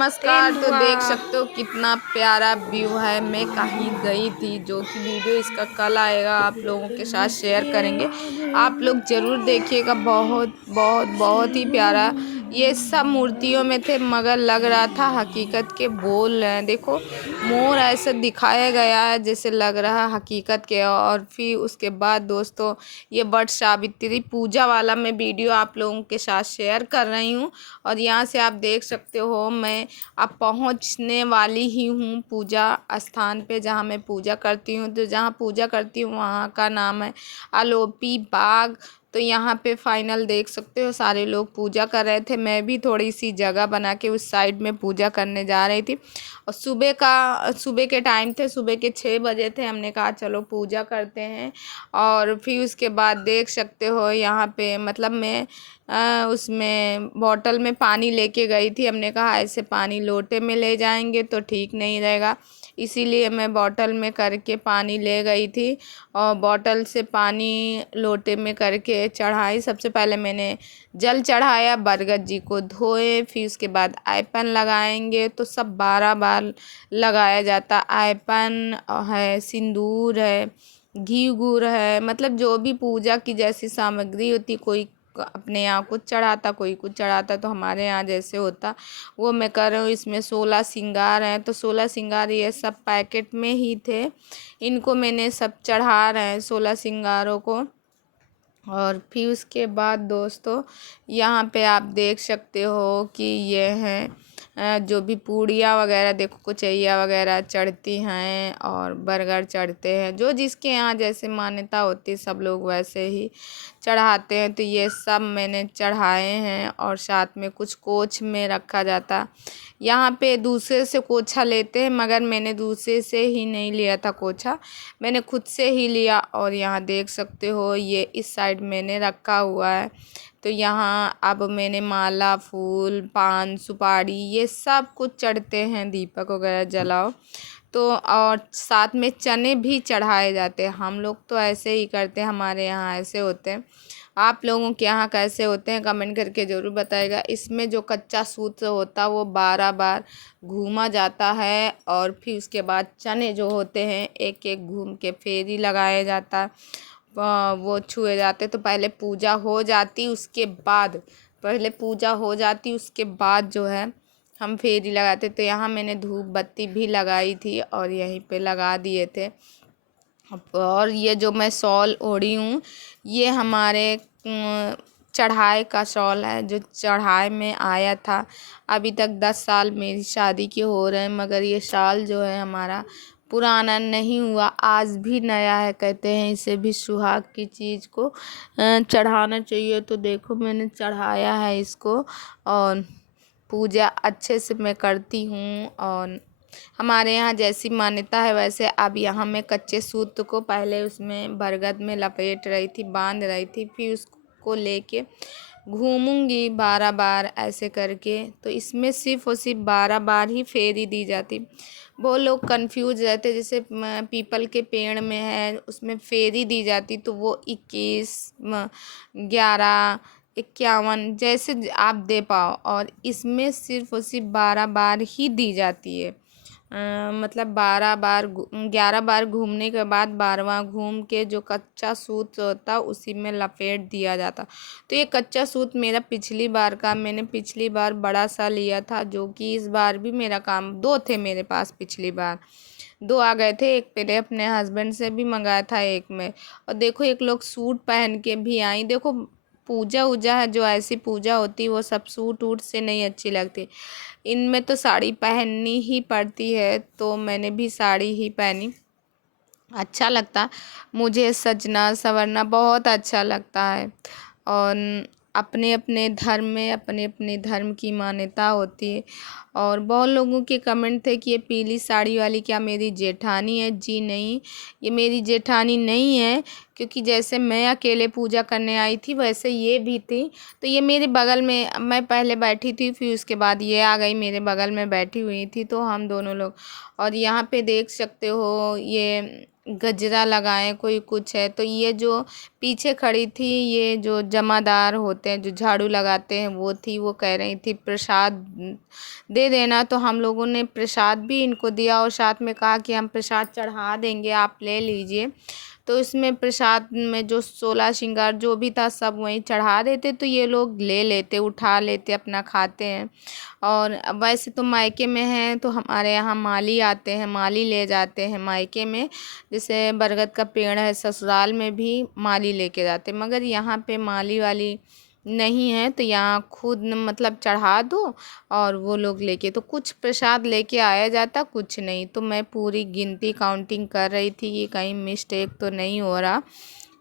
नमस्कार। तो देख सकते हो कितना प्यारा व्यू है। मैं कहीं गई थी, जो कि वीडियो इसका कल आएगा, आप लोगों के साथ शेयर करेंगे। आप लोग ज़रूर देखिएगा। बहुत बहुत बहुत ही प्यारा। ये सब मूर्तियों में थे, मगर लग रहा था हकीकत के बोल रहे हैं। देखो, मोर ऐसा दिखाया गया है जैसे लग रहा है हकीकत के। और फिर उसके बाद दोस्तों, ये वट सावित्री पूजा वाला मैं वीडियो आप लोगों के साथ शेयर कर रही हूँ। और यहाँ से आप देख सकते हो, मैं अब पहुँचने वाली ही हूँ पूजा स्थान पे, जहाँ मैं पूजा करती हूँ। तो जहाँ पूजा करती हूँ वहाँ का नाम है आलोपी बाग। तो यहाँ पे फाइनल देख सकते हो, सारे लोग पूजा कर रहे थे। मैं भी थोड़ी सी जगह बना के उस साइड में पूजा करने जा रही थी। और सुबह के टाइम थे, सुबह के 6 बजे थे। हमने कहा चलो पूजा करते हैं। और फिर उसके बाद देख सकते हो यहाँ पे, मतलब मैं उसमें बॉटल में पानी लेके गई थी। हमने कहा ऐसे पानी लोटे में ले जाएंगे तो ठीक नहीं रहेगा, इसीलिए मैं बॉटल में करके पानी ले गई थी। और बॉटल से पानी लोटे में करके चढ़ाई। सबसे पहले मैंने जल चढ़ाया, बरगद जी को धोए। फिर उसके बाद आयपन लगाएंगे। तो सब 12 बार लगाया जाता। आयपन है, सिंदूर है, घी गुड़ है, मतलब जो भी पूजा की जैसी सामग्री होती। कोई अपने यहाँ कुछ चढ़ाता, कोई कुछ चढ़ाता। तो हमारे यहाँ जैसे होता वो मैं कर रही हूँ। इसमें 16 श्रृंगार हैं। तो 16 श्रृंगार ये सब पैकेट में ही थे, इनको मैंने सब चढ़ा रहे हैं 16 श्रृंगारों को। और फिर उसके बाद दोस्तों, यहाँ पे आप देख सकते हो कि ये हैं जो भी पूड़ियाँ वगैरह, देखो कुचैया वगैरह चढ़ती हैं और बर्गर चढ़ते हैं। जो जिसके यहाँ जैसे मान्यता होती है, सब लोग वैसे ही चढ़ाते हैं। तो ये सब मैंने चढ़ाए हैं। और साथ में कुछ कोच में रखा जाता। यहाँ पे दूसरे से कोछा लेते हैं, मगर मैंने दूसरे से ही नहीं लिया था कोछा, मैंने खुद से ही लिया। और यहाँ देख सकते हो, ये इस साइड मैंने रखा हुआ है। तो यहाँ अब मैंने माला, फूल, पान, सुपारी, ये सब कुछ चढ़ते हैं, दीपक वगैरह जलाओ। तो और साथ में चने भी चढ़ाए जाते हैं। हम लोग तो ऐसे ही करते हैं, हमारे यहाँ ऐसे होते हैं। आप लोगों के यहाँ कैसे होते हैं कमेंट करके ज़रूर बताइएगा। इसमें जो कच्चा सूत होता है वो 12 बार घूमा जाता है। और फिर उसके बाद चने जो होते हैं एक एक घूम के फेरी लगाया जाता है। वो छुए जाते। तो पहले पूजा हो जाती, उसके बाद पहले पूजा हो जाती, उसके बाद जो है हम फेरी लगाते। तो यहाँ मैंने धूप बत्ती भी लगाई थी और यहीं पे लगा दिए थे। और ये जो मैं शॉल ओढ़ी हूँ, ये हमारे चढ़ाए का शॉल है, जो चढ़ाए में आया था। अभी तक 10 साल मेरी शादी के हो रहे हैं, मगर ये शॉल जो है हमारा पुराना नहीं हुआ, आज भी नया है। कहते हैं इसे भी सुहाग की चीज़ को चढ़ाना चाहिए। तो देखो मैंने चढ़ाया है इसको। और पूजा अच्छे से मैं करती हूँ। और हमारे यहाँ जैसी मान्यता है वैसे अब यहाँ मैं कच्चे सूत को पहले उसमें बरगद में लपेट रही थी, बांध रही थी। फिर उसको लेके घूमूंगी 12 बार ऐसे करके। तो इसमें सिर्फ और सिर्फ 12 बार ही फेरी दी जाती। वो लोग कंफ्यूज रहते, जैसे पीपल के पेड़ में है उसमें फेरी दी जाती, तो वो 21, 11, 51 जैसे आप दे पाओ। और इसमें सिर्फ और सिर्फ 12 बार ही दी जाती है। मतलब 11 बार घूमने के बाद 12वां घूम के जो कच्चा सूत होता उसी में लपेट दिया जाता। तो ये कच्चा सूत मेरा पिछली बार का, मैंने पिछली बार बड़ा सा लिया था, जो कि इस बार भी मेरा काम 2 थे मेरे पास। पिछली बार 2 आ गए थे, एक मेरे अपने हस्बैंड से भी मंगाया था, एक में। और देखो एक लोग सूट पहन के भी आई। देखो पूजा वूजा है, जो ऐसी पूजा होती है वो सब सूट वूट से नहीं अच्छी लगती, इनमें तो साड़ी पहननी ही पड़ती है। तो मैंने भी साड़ी ही पहनी, अच्छा लगता मुझे। सजना संवरना बहुत अच्छा लगता है। और अपने अपने धर्म में अपने अपने धर्म की मान्यता होती है। और बहुत लोगों के कमेंट थे कि ये पीली साड़ी वाली क्या मेरी जेठानी है। जी नहीं, ये मेरी जेठानी नहीं है, क्योंकि जैसे मैं अकेले पूजा करने आई थी वैसे ये भी थी। तो ये मेरे बगल में, मैं पहले बैठी थी, फिर उसके बाद ये आ गई मेरे बगल में बैठी हुई थी। तो हम दोनों लोग। और यहाँ पे देख सकते हो, ये गजरा लगाएं, कोई कुछ है। तो ये जो पीछे खड़ी थी, ये जो जमादार होते हैं जो झाड़ू लगाते हैं वो थी, वो कह रही थी प्रसाद दे देना। तो हम लोगों ने प्रसाद भी इनको दिया और साथ में कहा कि हम प्रसाद चढ़ा देंगे, आप ले लीजिए। तो इसमें प्रसाद में जो 16 श्रृंगार जो भी था सब वहीं चढ़ा देते, तो ये लोग ले लेते, उठा लेते, अपना खाते हैं। और वैसे तो मायके में हैं तो हमारे यहाँ माली आते हैं, माली ले जाते हैं मायके में। जैसे बरगद का पेड़ है, ससुराल में भी माली लेके जाते, मगर यहाँ पे माली वाली नहीं है। तो यहाँ खुद मतलब चढ़ा दो और वो लोग लेके, तो कुछ प्रसाद लेके आया जाता, कुछ नहीं। तो मैं पूरी गिनती काउंटिंग कर रही थी कि कहीं मिस्टेक तो नहीं हो रहा।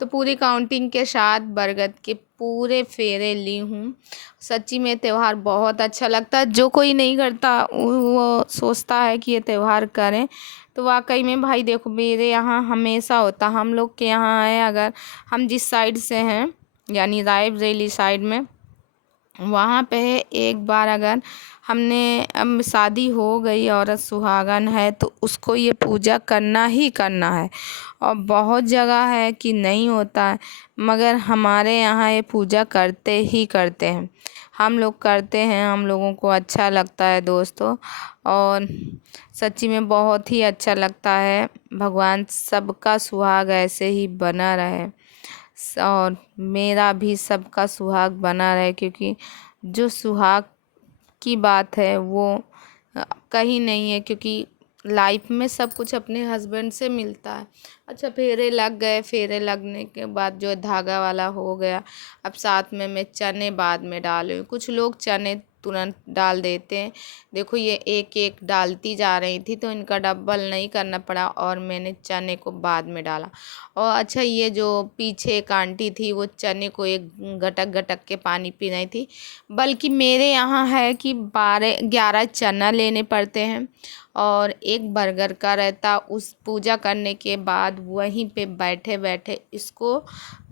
तो पूरी काउंटिंग के साथ बरगद के पूरे फेरे ली हूँ। सच्ची में त्यौहार बहुत अच्छा लगता है। जो कोई नहीं करता वो सोचता है कि ये त्यौहार करें। तो वाकई में भाई देखो, मेरे यहाँ हमेशा होता, हम लोग के यहाँ है, अगर हम जिस साइड से हैं यानी रायबरेली साइड में, वहाँ पे एक बार अगर हमने अब शादी हो गई, औरत सुहागन है, तो उसको ये पूजा करना ही करना है। और बहुत जगह है कि नहीं होता है, मगर हमारे यहाँ ये पूजा करते ही करते हैं। हम लोग करते हैं, हम लोगों को अच्छा लगता है दोस्तों। और सच्ची में बहुत ही अच्छा लगता है। भगवान सबका सुहाग ऐसे ही बना रहे और मेरा भी सबका सुहाग बना रहे, क्योंकि जो सुहाग की बात है वो कहीं नहीं है, क्योंकि लाइफ में सब कुछ अपने हस्बैंड से मिलता है। अच्छा, फेरे लग गए, फेरे लगने के बाद जो धागा वाला हो गया, अब साथ में मैं चने बाद में डाले। कुछ लोग चने तुरंत डाल देते हैं। देखो ये एक एक डालती जा रही थी तो इनका डबल नहीं करना पड़ा और मैंने चने को बाद में डाला। और अच्छा, ये जो पीछे एक आंटी थी वो चने को एक गटक गटक के पानी पी रही थी। बल्कि मेरे यहाँ है कि 12-11 चना लेने पड़ते हैं और एक बर्गर का रहता। उस पूजा करने के बाद वहीं पे बैठे बैठे इसको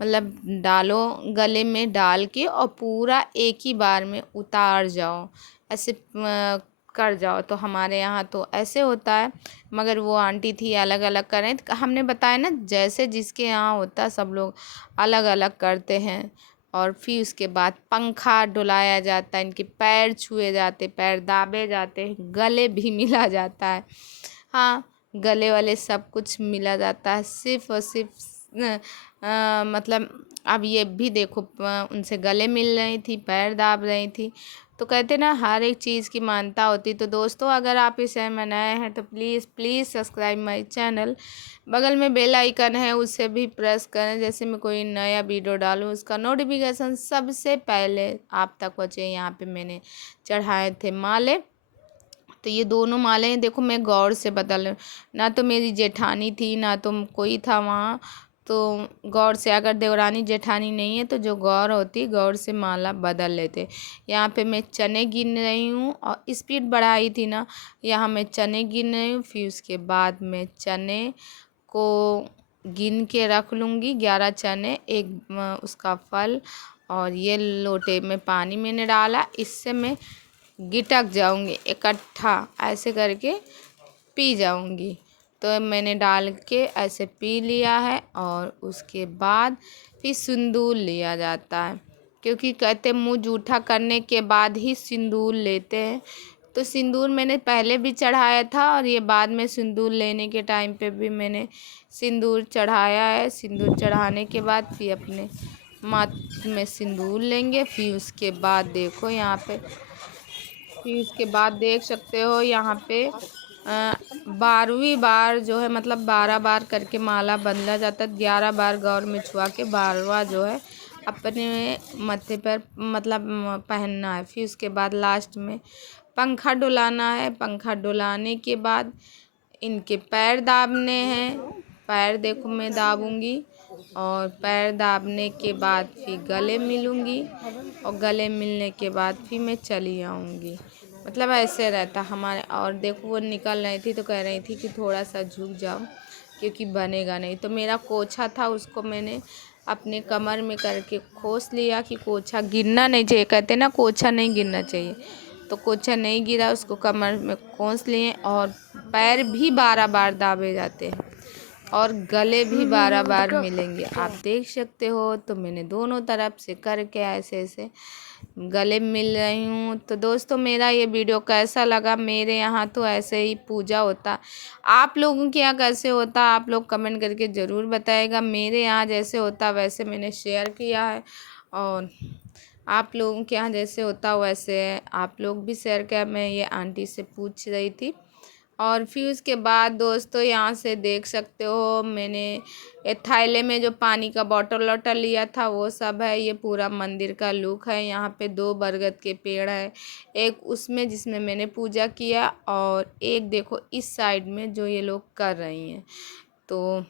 मतलब डालो, गले में डाल के और पूरा एक ही बार में उतार जाओ, ऐसे कर जाओ। तो हमारे यहाँ तो ऐसे होता है, मगर वो आंटी थी अलग अलग कर रहे थे। हमने बताया ना, जैसे जिसके यहाँ होता है सब लोग अलग अलग करते हैं। और फिर उसके बाद पंखा डुलाया जाता है, इनके पैर छुए जाते, पैर दाबे जाते, गले भी मिला जाता है। हाँ, गले वाले सब कुछ मिला जाता है, सिर्फ और सिर्फ मतलब अब ये भी देखो उनसे गले मिल रही थी, पैर दाब रही थी। तो कहते ना हर एक चीज़ की मान्यता होती। तो दोस्तों, अगर आप इस चैनल में नए हैं तो please please subscribe my channel. बगल में बेल आइकन है, उसे भी प्रेस करें, जैसे मैं कोई नया वीडियो डालूँ उसका नोटिफिकेशन सबसे पहले आप तक पहुँचे। यहाँ पे मैंने चढ़ाए थे माले। तो ये दोनों माले देखो मैं गौर से बदल, ना तो मेरी जेठानी थी ना तो कोई था वहाँ। तो गौर से, अगर देवरानी जेठानी नहीं है तो जो गौर होती गौर से माला बदल लेते। यहाँ पे मैं चने गिन रही हूँ और स्पीड बढ़ाई थी ना, यहाँ मैं चने गिन रही हूँ। फिर उसके बाद मैं चने को गिन के रख लूँगी, 11 चने, एक उसका फल। और ये लोटे में पानी मैंने डाला, इससे मैं गिटक जाऊंगी, इकट्ठा ऐसे करके पी जाऊंगी। तो मैंने डाल के ऐसे पी लिया है। और उसके बाद फिर सिंदूर लिया जाता है, क्योंकि कहते मुंह जूठा करने के बाद ही सिंदूर लेते हैं। तो सिंदूर मैंने पहले भी चढ़ाया था और ये बाद में सिंदूर लेने के टाइम पे भी मैंने सिंदूर चढ़ाया है। सिंदूर चढ़ाने के बाद फिर अपने माथ में सिंदूर लेंगे। फिर उसके बाद देखो यहाँ पे, फिर उसके बाद देख सकते हो यहाँ पे 12वीं बार जो है, मतलब 12 बार करके माला बदला जाता है। 11 बार गौर में छुआ के 12वां जो है अपने माथे पर मतलब पहनना है। फिर उसके बाद लास्ट में पंखा डुलाना है। पंखा डुलाने के बाद इनके पैर दाबने हैं। पैर देखो मैं दाबूंगी और पैर दाबने के बाद फिर गले मिलूंगी और गले मिलने के बाद फिर मैं चली आऊँगी। मतलब ऐसे रहता हमारे। और देखो वो निकल रही थी तो कह रही थी कि थोड़ा सा झुक जाओ क्योंकि बनेगा नहीं। तो मेरा कोछा था, उसको मैंने अपने कमर में करके खोस लिया कि कोछा गिरना नहीं चाहिए। कहते ना कोछा नहीं गिरना चाहिए, तो कोछा नहीं गिरा, उसको कमर में खोस लिए। और पैर भी 12 बार दाबे जाते हैं। और गले भी 12 बार मिलेंगे। आप देख सकते हो। तो मैंने दोनों तरफ से करके ऐसे ऐसे गले मिल रही हूँ। तो दोस्तों मेरा ये वीडियो कैसा लगा? मेरे यहाँ तो ऐसे ही पूजा होता, आप लोगों के यहाँ कैसे होता आप लोग कमेंट करके ज़रूर बताइएगा। मेरे यहाँ जैसे होता वैसे मैंने शेयर किया है, और आप लोगों के यहाँ जैसे होता वैसे आप लोग भी शेयर किया। मैं ये आंटी से पूछ रही थी। और फिर उसके बाद दोस्तों यहाँ से देख सकते हो मैंने ये थैले में जो पानी का बॉटल वॉटल लिया था वो सब है। ये पूरा मंदिर का लुक है। यहाँ पे 2 बरगद के पेड़ है, एक उसमें जिसमें मैंने पूजा किया, और एक देखो इस साइड में जो ये लोग कर रही हैं। तो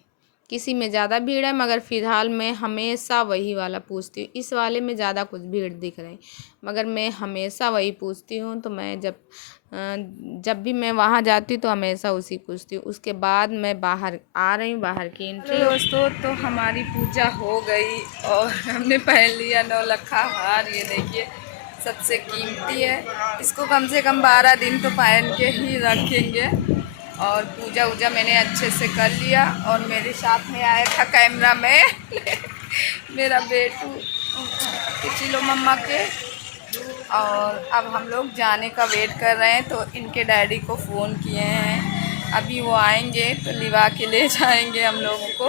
किसी में ज़्यादा भीड़ है, मगर फ़िलहाल मैं हमेशा वही वाला पूछती हूँ। इस वाले में ज़्यादा कुछ भीड़ दिख रही, मगर मैं हमेशा वही पूछती हूँ। तो मैं जब भी मैं वहाँ जाती हूँ तो हमेशा उसी पूछती हूँ। उसके बाद मैं बाहर आ रही हूँ, बाहर की एंट्री। दोस्तों तो हमारी पूजा हो गई और हमने पहन लिया 9 लखा हार। ये देखिए सबसे कीमती है, इसको कम से कम 12 दिन तो पहन के ही रखेंगे। और पूजा वूजा मैंने अच्छे से कर लिया। और मेरे साथ में आया था कैमरा में मेरा बेटू, पूछ लो मम्मा के। और अब हम लोग जाने का वेट कर रहे हैं। तो इनके डैडी को फ़ोन किए हैं, अभी वो आएंगे तो लिवा के ले जाएंगे हम लोगों को।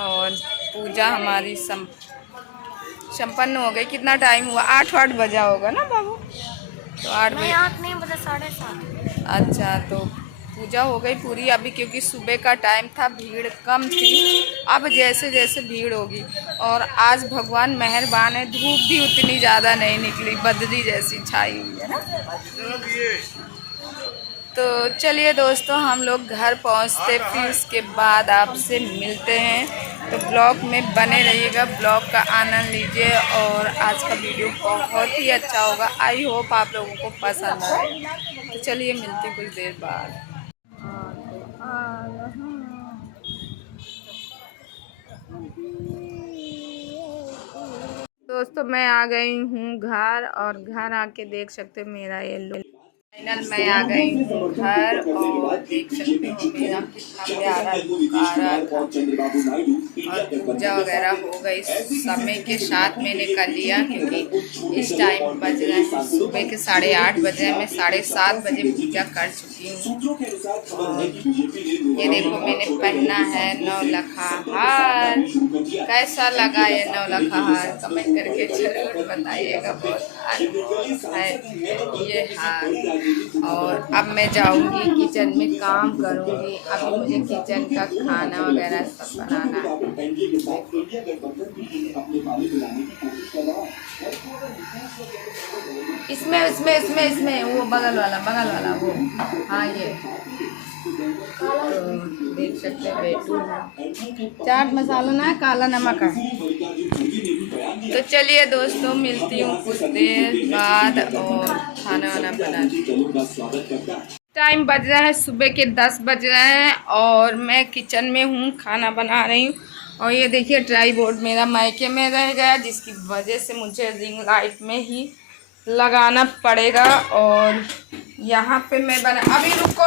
और पूजा हमारी संपन्न हो गई। कितना टाइम हुआ? 8 बजा होगा ना बाबू? तो 8 बजे, 8 नहीं बजा, 7:30। अच्छा, तो पूजा हो गई पूरी अभी, क्योंकि सुबह का टाइम था, भीड़ कम थी। अब जैसे जैसे भीड़ होगी। और आज भगवान मेहरबान है, धूप भी उतनी ज़्यादा नहीं निकली, बदली जैसी छाई हुई है ना। तो चलिए दोस्तों हम लोग घर पहुंचते, फिर उसके बाद आपसे मिलते हैं। तो ब्लॉग में बने रहिएगा, ब्लॉग का आनंद लीजिए। और आज का वीडियो बहुत ही अच्छा होगा। आई होप आप लोगों को पसंद आए। तो चलिए मिलते कुछ देर बाद। दोस्तों मैं आ गई हूँ घर, और घर आके देख सकते हो मेरा ये लुक। फाइनल मैं आ गई हूँ घर, और देख सकते हो मेरा कितना प्यारा लुक आ रहा था। और पूजा वगैरह हो गई समय के साथ मैंने कर लिया, क्योंकि इस टाइम बज रहे हैं सुबह के 8:30 बजे। मैं 7:30 बजे पूजा कर चुकी हूँ। ये देखो मैंने पहना है 9 लखा हार। कैसा लगा ये 9 लखा हार? कमेंट करके जरूर बताइएगा। बहुत है ये हार। और अब मैं जाऊंगी किचन में काम करूंगी। अभी मुझे किचन का खाना वगैरह सब बनाना है। इसमें इसमें इसमें इसमें वो बगल वाला वो, हाँ ये तो देख सकते हैं बेटू है। चाट मसाला ना है, काला नमक है। तो चलिए दोस्तों मिलती हूँ कुछ देर बाद, और खाना वाना बना। टाइम बज रहा है सुबह के 10 बज रहे हैं, और मैं किचन में हूँ, खाना बना रही हूँ। और ये देखिए ट्राई बोर्ड मेरा मायके में रह गया, जिसकी वजह से मुझे रिंग लाइट में ही लगाना पड़ेगा। और यहाँ पे मैं अभी रुको।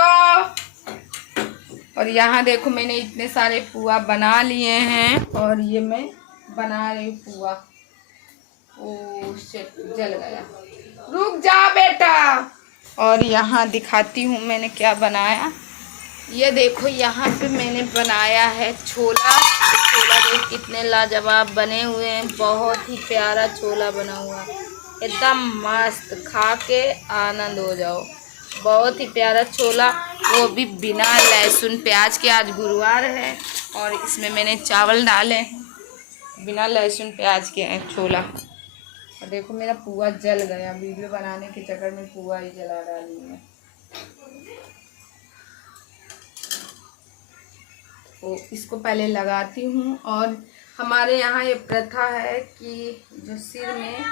और यहाँ देखो मैंने इतने सारे पुआ बना लिए हैं, और ये मैं बना रही हूँ पुआ। ओह शिट, जल गया, रुक जा बेटा। और यहाँ दिखाती हूँ मैंने क्या बनाया। ये देखो यहाँ पे मैंने बनाया है छोला। छोला देखो कितने लाजवाब बने हुए हैं, बहुत ही प्यारा छोला बना हुआ है, एकदम मस्त, खा के आनंद हो जाओ। बहुत ही प्यारा छोला, वो भी बिना लहसुन प्याज के। आज गुरुवार है और इसमें मैंने चावल डाले हैं, बिना लहसुन प्याज के हैं छोला। और देखो मेरा पुआ जल गया, वीडियो बनाने के चक्कर में पुआ ही जला डाली है। तो इसको पहले लगाती हूँ। और हमारे यहाँ ये प्रथा है कि जो सिर में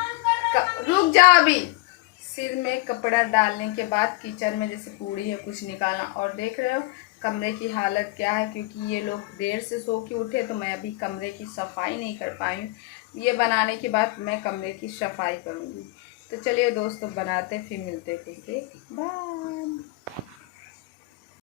रुक जा अभी, सिर में कपड़ा डालने के बाद किचन में जैसे पूड़ी है कुछ निकालना। और देख रहे हो कमरे की हालत क्या है, क्योंकि ये लोग देर से सो के उठे, तो मैं अभी कमरे की सफाई नहीं कर पाई हूँ। ये बनाने के बाद मैं कमरे की सफाई करूँगी। तो चलिए दोस्तों बनाते फिर मिलते, बाय।